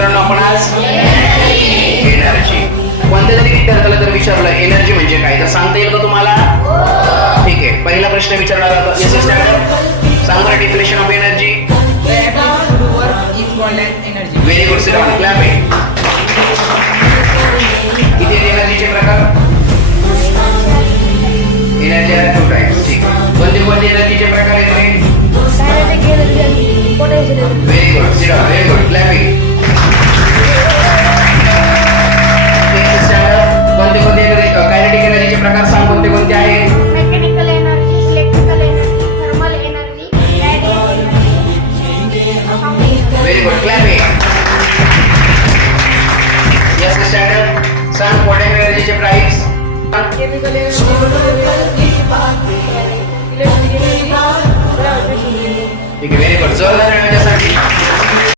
मित्रांनो आपण आज एनर्जी. कोणत्या तरी विद्यार्थ्याला जर विचारलं एनर्जी म्हणजे काय तर सांगता येईल का तुम्हाला? ठीक आहे, पहिला प्रश्न विचारला जातो. येस स्टँडर्ड सांग बरं definition of energy. Very good, sit down, clap it. किती एनर्जीचे प्रकार? Energy are two types. ठीक आहे, कोणते एनर्जीचे प्रकार आहेत? Very good, sit down, very good, clap it. कोणते कायनेटिक एनर्जीचे प्रकार सांग कोणते आहेत? Mechanical energy, electrical energy, thermal energy, radiative energy. Very good, clap it. Yes standard सांग पोटेन्शियल एनर्जीचे प्राइस. केमिकल एनर्जी, इलेक्ट्रिकल एनर्जी, ठीक आहे, व्हेरी गुड. जोरदार टाळ्या वाजवा.